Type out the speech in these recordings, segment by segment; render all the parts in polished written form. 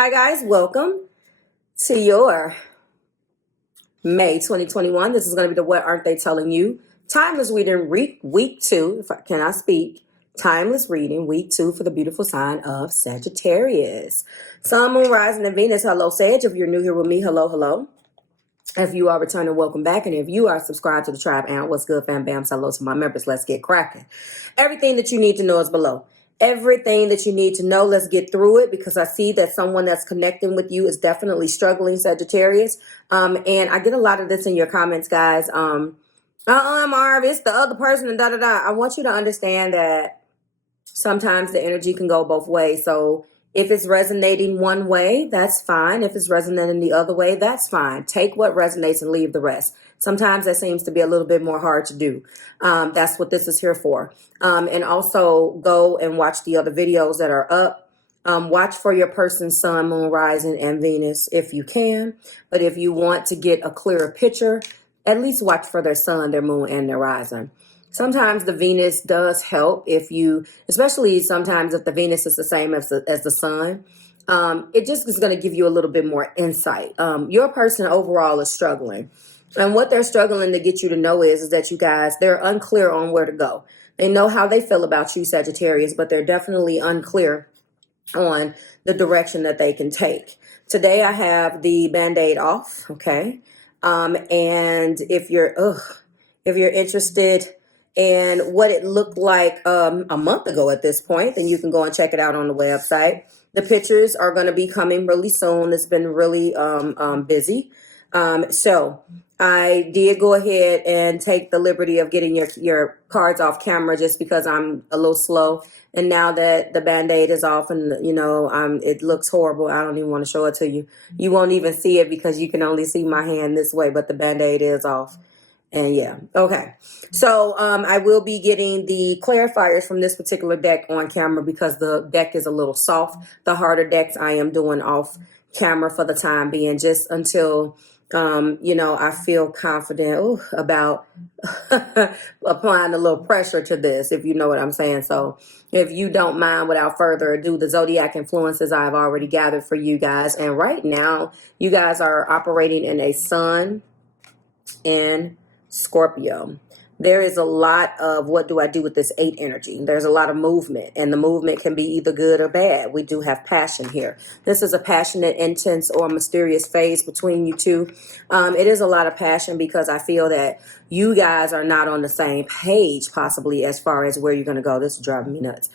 Hi guys, welcome to your May 2021. This is going to be the What Aren't They Telling You? Timeless reading week 2, if I cannot speak. Timeless reading week 2 for the beautiful sign of Sagittarius. Sun, Moon, Rising, and Venus. Hello, Sage. If you're new here with me, hello, hello. If you are returning, welcome back. And if you are subscribed to the tribe, and what's good, fam, bam, hello to my members. Let's get cracking. Everything that you need to know is below. Everything that you need to know, let's get through it, because I see that someone that's connecting with you is definitely struggling, Sagittarius. And I get a lot of this in your comments, guys. Marve, it's the other person and da-da-da. I want you to understand that sometimes the energy can go both ways. So if it's resonating one way, that's fine. If it's resonating the other way, that's fine. Take what resonates and leave the rest. Sometimes that seems to be a little bit more hard to do. That's what this is here for. And also go and watch the other videos that are up. Watch for your person's sun, moon, rising, and Venus if you can. But if you want to get a clearer picture, at least watch for their sun, their moon, and their rising. Sometimes the Venus does help if you, especially sometimes if the Venus is the same as the sun. It just is going to give you a little bit more insight. Your person overall is struggling. And what they're struggling to get you to know is that you guys, they're unclear on where to go. They know how they feel about you, Sagittarius, but they're definitely unclear on the direction that they can take. Today I have the Band-Aid off, okay? And if you're interested in what it looked like a month ago at this point, then you can go and check it out on the website. The pictures are going to be coming really soon. It's been really busy. So I did go ahead and take the liberty of getting your cards off camera just because I'm a little slow. And now that the Band-Aid is off and, you know, it looks horrible. I don't even want to show it to you. You won't even see it because you can only see my hand this way, but the Band-Aid is off. And yeah, okay. So I will be getting the clarifiers from this particular deck on camera because the deck is a little soft. The harder decks I am doing off camera for the time being, just until you know, I feel confident about applying a little pressure to this, if you know what I'm saying. So if you don't mind, without further ado, the zodiac influences I've already gathered for you guys. And right now, you guys are operating in a sun in Scorpio. There is a lot of what do I do with this 8 energy. There's a lot of movement, and the movement can be either good or bad. We do have passion here. This is a passionate, intense, or mysterious phase between you two. It is a lot of passion because I feel that you guys are not on the same page, possibly, as far as where you're going to go. This is driving me nuts.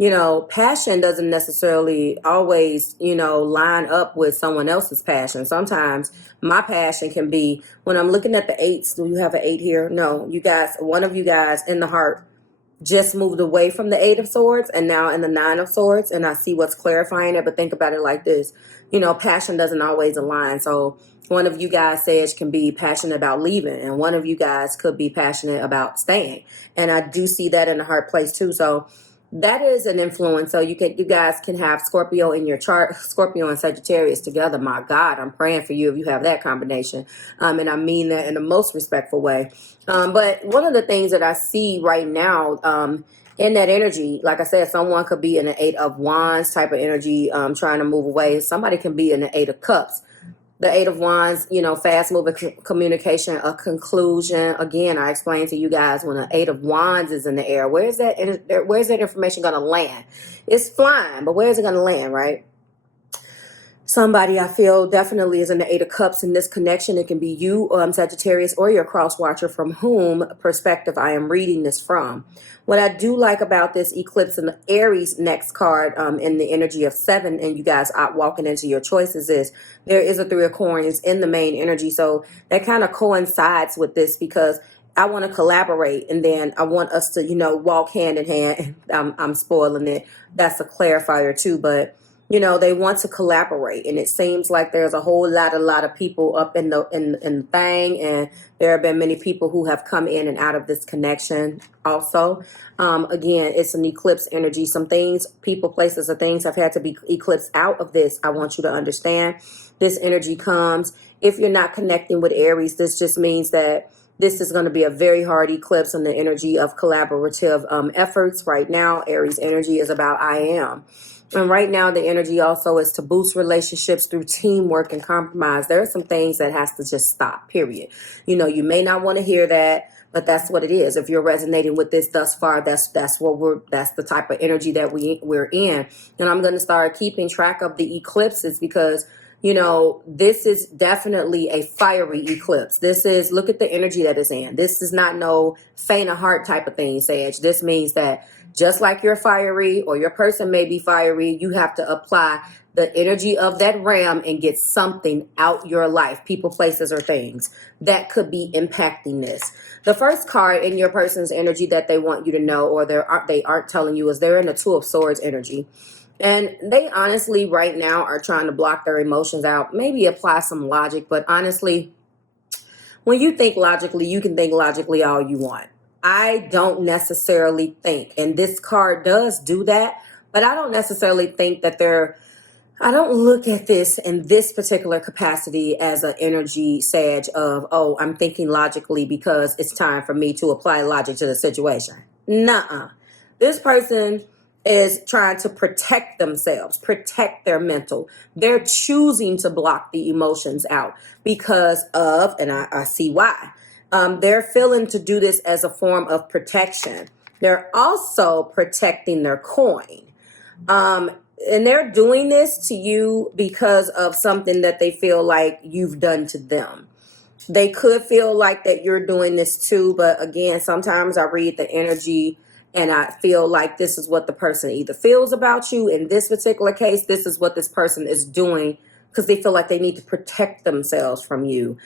You know, passion doesn't necessarily always, you know, line up with someone else's passion. Sometimes my passion can be when I'm looking at the 8s. Do you have an 8 here? No, you guys, one of you guys in the heart just moved away from the 8 of Swords and now in the 9 of Swords. And I see what's clarifying it. But think about it like this. You know, passion doesn't always align. So one of you guys, Sage, can be passionate about leaving. And one of you guys could be passionate about staying. And I do see that in the heart place too. So that is an influence. So you guys can have Scorpio in your chart, Scorpio and Sagittarius together. My God, I'm praying for you if you have that combination. And I mean that in the most respectful way. But one of the things that I see right now in that energy, like I said, someone could be in an 8 of Wands type of energy, trying to move away. Somebody can be in an 8 of Cups. The 8 of Wands, you know, fast moving communication, a conclusion. Again, I explained to you guys when an 8 of Wands is in the air, where's that information going to land? It's flying, but where is it going to land, right? Somebody I feel definitely is in the 8 of Cups in this connection. It can be you, Sagittarius, or your cross watcher from whom perspective I am reading this from. What I do like about this eclipse in the Aries next card in the energy of 7, and you guys out walking into your choices, is there is a 3 of coins in the main energy. So that kind of coincides with this because I want to collaborate, and then I want us to, you know, walk hand in hand. I'm spoiling it. That's a clarifier too, but you know, they want to collaborate, and it seems like there's a whole lot of people up in the thing, and there have been many people who have come in and out of this connection also. Again, it's an eclipse energy. Some things, people, places, or things have had to be eclipsed out of this. I want you to understand this energy comes. If you're not connecting with Aries, this just means that this is going to be a very hard eclipse in the energy of collaborative efforts. Right now, Aries energy is about I am. And right now, the energy also is to boost relationships through teamwork and compromise. There are some things that has to just stop, period. You know, you may not want to hear that, but that's what it is. If you're resonating with this thus far, that's the type of energy that we're in. And I'm going to start keeping track of the eclipses because, you know, this is definitely a fiery eclipse. This is, look at the energy that is in. This is not no faint of heart type of thing, Sag. This means that just like you're fiery or your person may be fiery, you have to apply the energy of that ram and get something out your life, people, places, or things that could be impacting this. The first card in your person's energy that they want you to know, or they aren't telling you, is they're in the Two of Swords energy. And they honestly right now are trying to block their emotions out, maybe apply some logic. But honestly, when you think logically, you can think logically all you want. I don't necessarily think, and this card does do that, but I don't necessarily think that I don't look at this in this particular capacity as an energy, Sag, of, oh, I'm thinking logically because it's time for me to apply logic to the situation. Nuh-uh. This person is trying to protect themselves, protect their mental. They're choosing to block the emotions out because of, and I see why. They're feeling to do this as a form of protection. They're also protecting their coin. And they're doing this to you because of something that they feel like you've done to them. They could feel like that you're doing this too, but again, sometimes I read the energy and I feel like this is what the person either feels about you. In this particular case, this is what this person is doing because they feel like they need to protect themselves from you,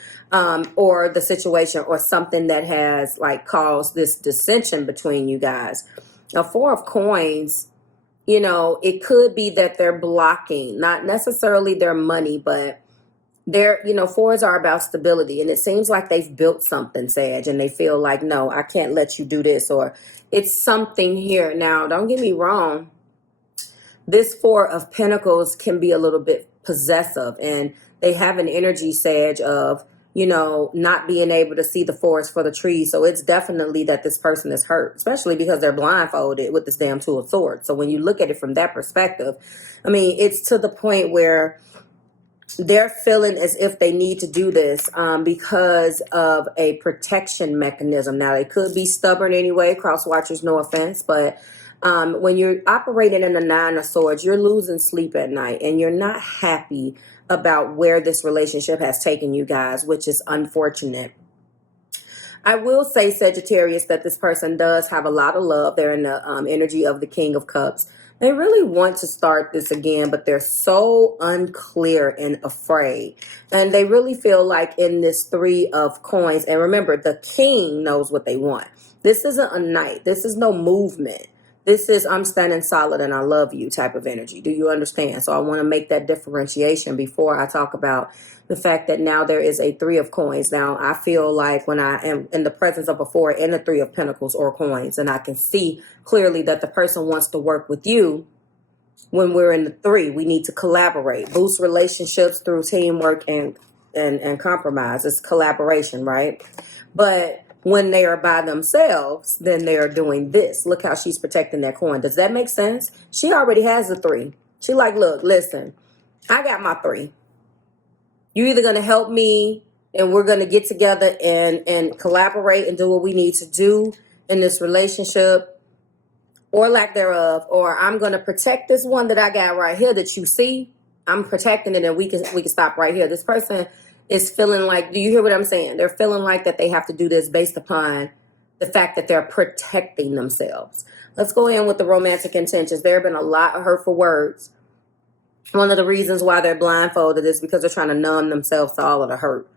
or the situation, or something that has like caused this dissension between you guys. Now, Four of Coins, you know, it could be that they're blocking, not necessarily their money, but they're, you know, fours are about stability. And it seems like they've built something, Sag, and they feel like, no, I can't let you do this, or it's something here. Now, don't get me wrong. This Four of Pentacles can be a little bit possessive, and they have an energy, Sag, of, you know, not being able to see the forest for the trees. So it's definitely that this person is hurt, especially because they're blindfolded with this damn Two of Swords. So when you look at it from that perspective, I mean, it's to the point where they're feeling as if they need to do this because of a protection mechanism. Now, they could be stubborn anyway, cross watchers, no offense, but when you're operating in the Nine of Swords, you're losing sleep at night and you're not happy about where this relationship has taken you guys, which is unfortunate. I will say, Sagittarius, that this person does have a lot of love. They're in the energy of the King of Cups. They really want to start this again, but they're so unclear and afraid. And they really feel like in this Three of Coins, and remember, the king knows what they want. This isn't a knight. This is no movement. This is, I'm standing solid and I love you type of energy. Do you understand? So I want to make that differentiation before I talk about the fact that now there is a Three of Coins. Now, I feel like when I am in the presence of a Four and a Three of Pentacles or Coins, and I can see clearly that the person wants to work with you. When we're in the Three, we need to collaborate, boost relationships through teamwork and compromise. It's collaboration, right? But when they are by themselves, then they are doing this. Look how she's protecting that coin. Does that make sense? She already has a Three. She like, look, listen, I got my Three. You're either going to help me and we're going to get together and collaborate and do what we need to do in this relationship, or lack thereof, or I'm going to protect this one that I got right here that you see. I'm protecting it and we can stop right here. This person is feeling like, do you hear what I'm saying? They're feeling like that they have to do this based upon the fact that they're protecting themselves. Let's go in with the romantic intentions. There have been a lot of hurtful words. One of the reasons why they're blindfolded is because they're trying to numb themselves to all of the hurt.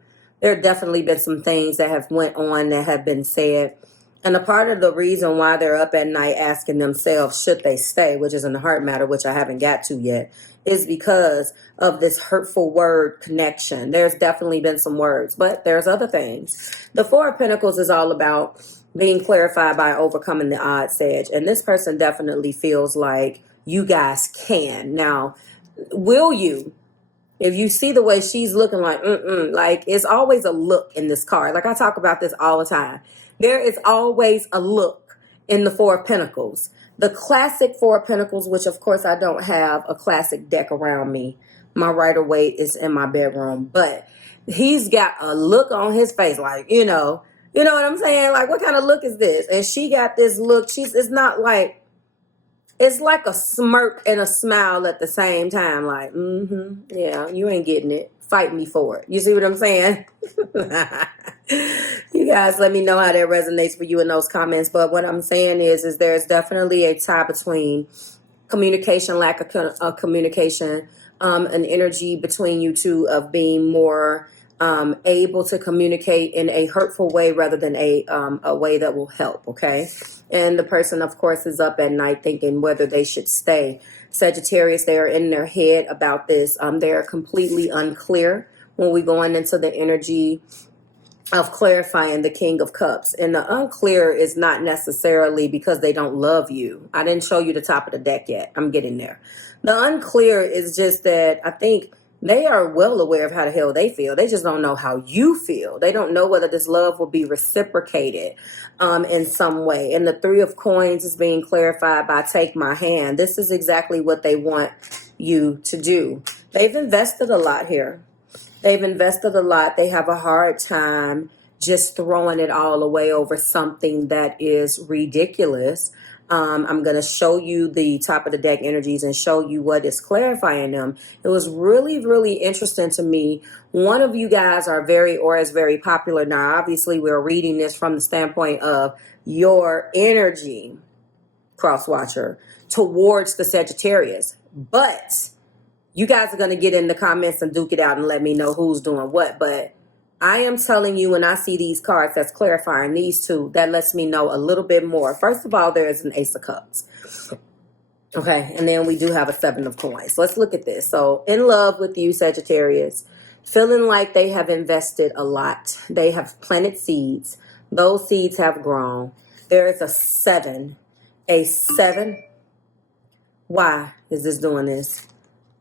There have definitely been some things that have went on that have been said. And a part of the reason why they're up at night asking themselves, should they stay, which is in the heart matter, which I haven't got to yet, is because of this hurtful word connection. There's definitely been some words, but there's other things. The Four of Pentacles is all about being clarified by overcoming the odds, Sag. And this person definitely feels like you guys can. Now, will you? If you see the way she's looking like, like it's always a look in this card. Like I talk about this all the time. There is always a look in the Four of Pentacles. The classic Four of Pentacles, which of course I don't have a classic deck around me. My Rider-Waite is in my bedroom, but he's got a look on his face like, you know what I'm saying? Like, what kind of look is this? And she got this look. It's not like, it's like a smirk and a smile at the same time. Like, yeah, you ain't getting it. Fight me for it. You see what I'm saying? You guys let me know how that resonates for you in those comments. But what I'm saying is there's definitely a tie between communication, lack of communication, an energy between you two of being more able to communicate in a hurtful way rather than a way that will help, okay? And the person, of course, is up at night thinking whether they should stay. Sagittarius, they are in their head about this. They're completely unclear when we're going into the energy of clarifying the King of Cups. And the unclear is not necessarily because they don't love you. I didn't show you the top of the deck yet. I'm getting there. The unclear is just that I think they are well aware of how the hell they feel. They just don't know how you feel. They don't know whether this love will be reciprocated in some way. And the Three of Coins is being clarified by take my hand. This is exactly what they want you to do. They've invested a lot here. They've invested a lot. They have a hard time just throwing it all away over something that is ridiculous. I'm going to show you the top of the deck energies and show you what is clarifying them. It was really, really interesting to me. One of you guys is very popular. Now, obviously, we're reading this from the standpoint of your energy, cross watcher, towards the Sagittarius. But you guys are going to get in the comments and duke it out and let me know who's doing what. But I am telling you, when I see these cards that's clarifying these two, that lets me know a little bit more. First of all, there is an Ace of Cups. Okay, and then we do have a Seven of Coins. Let's look at this. So, in love with you, Sagittarius, feeling like they have invested a lot. They have planted seeds. Those seeds have grown. There is a 7. A 7. Why is this doing this?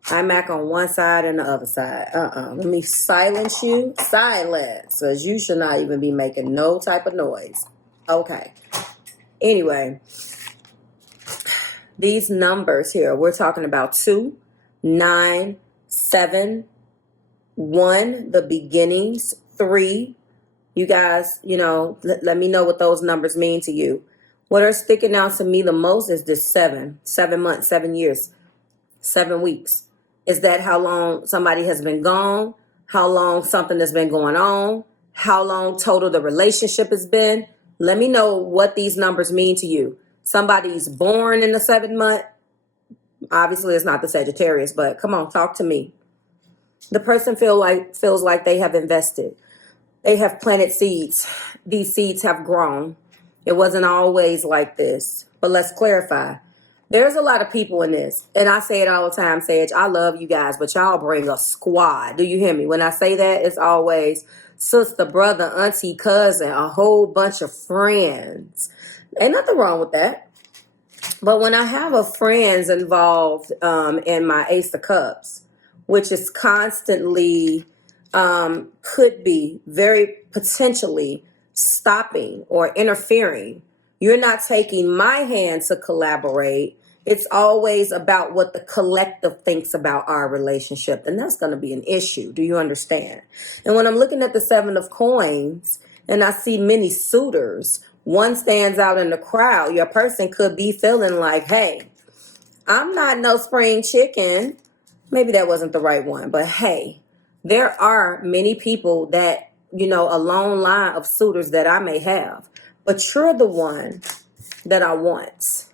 iMac on one side and the other side. Let me silence you. Silence. Because you should not even be making no type of noise. Okay. Anyway. These numbers here. We're talking about 2, 9, 7, 1. The beginnings. 3. You guys, let me know what those numbers mean to you. What are sticking out to me the most is this 7. 7 months, 7 years, 7 weeks. Is that how long somebody has been gone? How long something has been going on? How long total the relationship has been? Let me know what these numbers mean to you. Somebody's born in the 7th month. Obviously, it's not the Sagittarius, but come on, talk to me. The person feels like they have invested. They have planted seeds. These seeds have grown. It wasn't always like this. But let's clarify. There's a lot of people in this. And I say it all the time, Sage. I love you guys, but y'all bring a squad. Do you hear me? When I say that, it's always sister, brother, auntie, cousin, a whole bunch of friends. Ain't nothing wrong with that. But when I have a friends involved in my Ace of Cups, which is constantly, could be very potentially stopping or interfering. You're not taking my hand to collaborate. It's always about what the collective thinks about our relationship. And that's going to be an issue. Do you understand? And when I'm looking at the 7 of Coins and I see many suitors, one stands out in the crowd. Your person could be feeling like, hey, I'm not no spring chicken. Maybe that wasn't the right one. But hey, there are many people that, a long line of suitors that I may have. But you're the one that I want.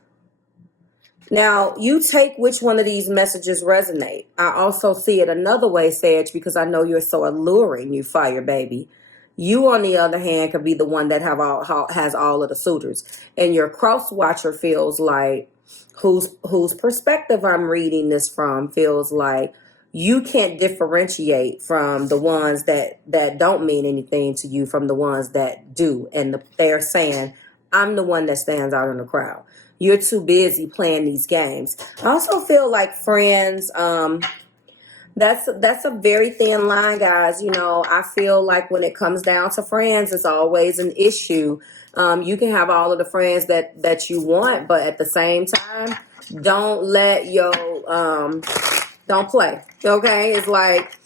Now, you take which one of these messages resonate. I also see it another way, Sage, because I know you're so alluring, you fire baby. You, on the other hand, could be the one that has all of the suitors. And your cross watcher feels like, whose perspective I'm reading this from, feels like you can't differentiate from the ones that don't mean anything to you from the ones that do. And they're saying, I'm the one that stands out in the crowd. You're too busy playing these games. I also feel like friends, That's a very thin line, guys. You know, I feel like when it comes down to friends, it's always an issue. You can have all of the friends that you want, but at the same time, don't let your don't play. Okay, it's like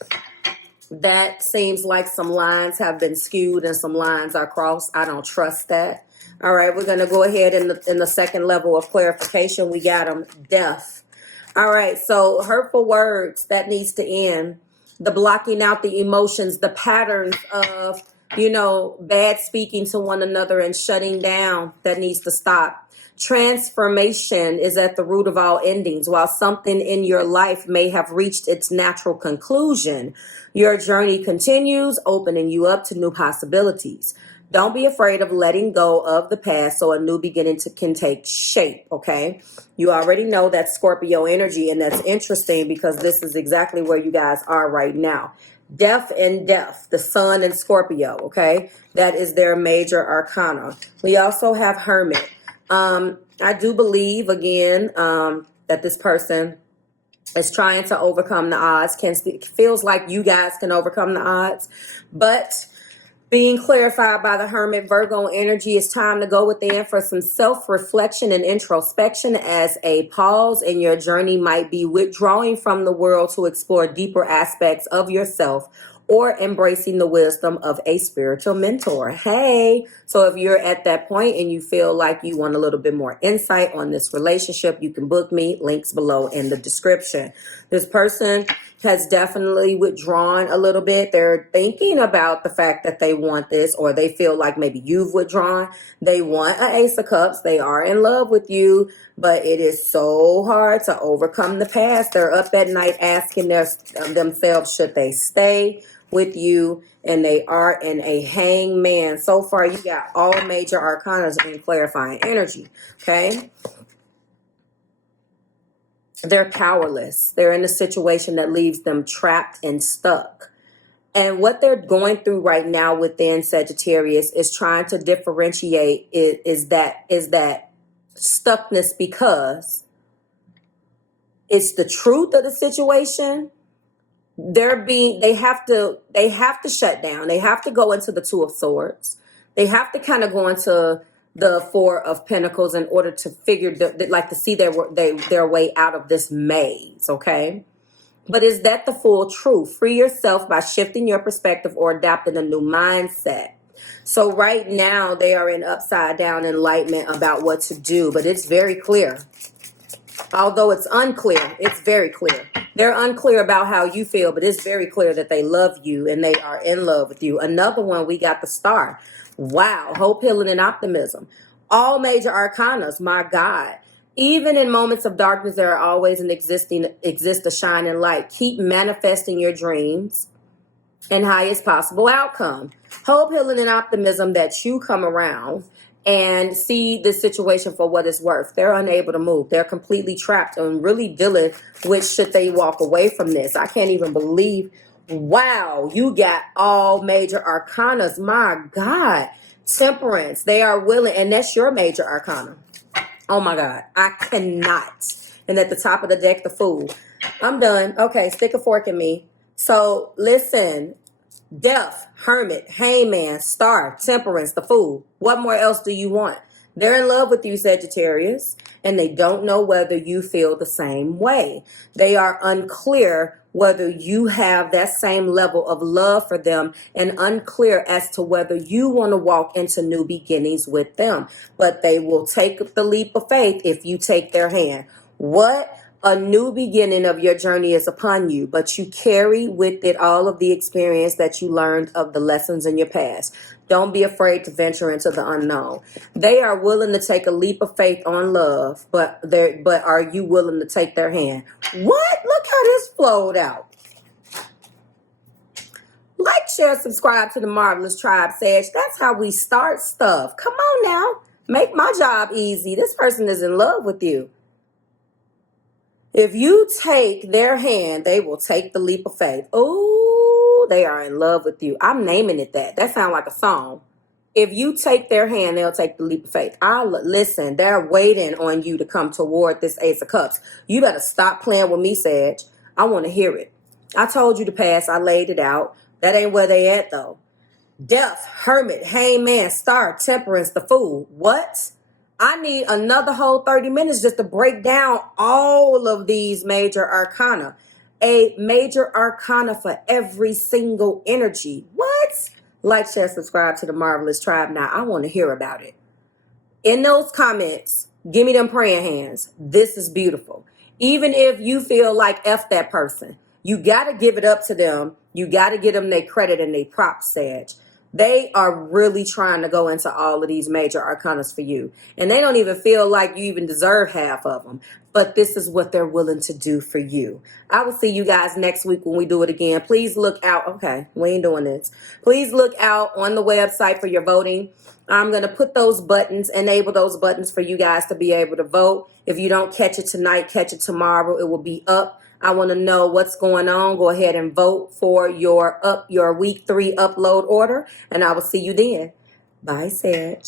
that seems like some lines have been skewed and some lines are crossed. I don't trust that. All right, we're gonna go ahead in the second level of clarification. We got them death. All right, so hurtful words, that needs to end. The blocking out the emotions, the patterns of, you know, bad speaking to one another and shutting down, that needs to stop. Transformation is at the root of all endings. While something in your life may have reached its natural conclusion, your journey continues, opening you up to new possibilities. Don't be afraid of letting go of the past so a new beginning can take shape, okay? You already know that Scorpio energy, and that's interesting because this is exactly where you guys are right now. Death and death, the sun and Scorpio, okay? That is their major arcana. We also have Hermit. I do believe, again, that this person is trying to overcome the odds. Feels like you guys can overcome the odds, but being clarified by the Hermit, Virgo energy, it's time to go within for some self-reflection and introspection, as a pause in your journey might be withdrawing from the world to explore deeper aspects of yourself or embracing the wisdom of a spiritual mentor. Hey, so if you're at that point and you feel like you want a little bit more insight on this relationship, you can book me. Links below in the description. This person has definitely withdrawn a little bit. They're thinking about the fact that they want this, or they feel like maybe you've withdrawn. They want an Ace of Cups. They are in love with you, but it is so hard to overcome the past. They're up at night asking themselves, should they stay with you? And they are in a hangman. So far, you got all major arcanas in clarifying energy, okay? They're powerless. They're in a situation that leaves them trapped and stuck. And what they're going through right now within Sagittarius is trying to differentiate is that stuckness, because it's the truth of the situation. They have to shut down. They have to go into the Two of Swords. They have to kind of go into the Four of Pentacles in order to figure to see their way out of this maze, okay? But is that the full truth? Free yourself by shifting your perspective or adapting a new mindset. So right now they are in upside down enlightenment about what to do, but it's very clear. Although it's unclear, it's very clear. They're unclear about how you feel, but it's very clear that they love you and they are in love with you. Another one, we got the Star. Wow, hope, healing, and optimism. All major arcanas, my God. Even in moments of darkness, there are always exist a shining light. Keep manifesting your dreams and highest possible outcome. Hope, healing, and optimism that you come around and see this situation for what it's worth. They're unable to move. They're completely trapped and really dealing with, should they walk away from this. I can't even believe. Wow, you got all major arcanas. My God. Temperance. They are willing, and that's your major arcana. Oh my God. I cannot. And at the top of the deck, the Fool. I'm done. Okay, stick a fork in me. So listen. Death, Hermit, Hangman, Star, Temperance, the Fool. What more else do you want? They're in love with you, Sagittarius, and they don't know whether you feel the same way. They are unclear whether you have that same level of love for them, and unclear as to whether you want to walk into new beginnings with them. But they will take the leap of faith if you take their hand. What? A new beginning of your journey is upon you, but you carry with it all of the experience that you learned of the lessons in your past. Don't be afraid to venture into the unknown. They are willing to take a leap of faith on love, but are you willing to take their hand? What? Look how this flowed out. Like, share, subscribe to the Marvelous Tribe, Sag. That's how we start stuff. Come on now. Make my job easy. This person is in love with you. If you take their hand, they will take the leap of faith. Oh, they are in love with you. I'm naming it that. That sounds like a song. If you take their hand, they'll take the leap of faith. Listen, they're waiting on you to come toward this Ace of Cups. You better stop playing with me, Sag. I want to hear it. I told you to pass. I laid it out. That ain't where they at, though. Death, Hermit, Hangman, Star, Temperance, the Fool. What? I need another whole 30 minutes just to break down all of these major arcana. A major arcana for every single energy. What? Like, share, subscribe to the Marvelous Tribe now. I want to hear about it. In those comments, give me them praying hands. This is beautiful. Even if you feel like F that person, you got to give it up to them. You got to give them their credit and their props, Sag. They are really trying to go into all of these major arcanas for you. And they don't even feel like you even deserve half of them. But this is what they're willing to do for you. I will see you guys next week when we do it again. Please look out. Okay, we ain't doing this. Please look out on the website for your voting. I'm going to put those buttons, enable those buttons for you guys to be able to vote. If you don't catch it tonight, catch it tomorrow. It will be up. I want to know what's going on. Go ahead and vote for your week 3 upload order, and I will see you then. Bye, Sag.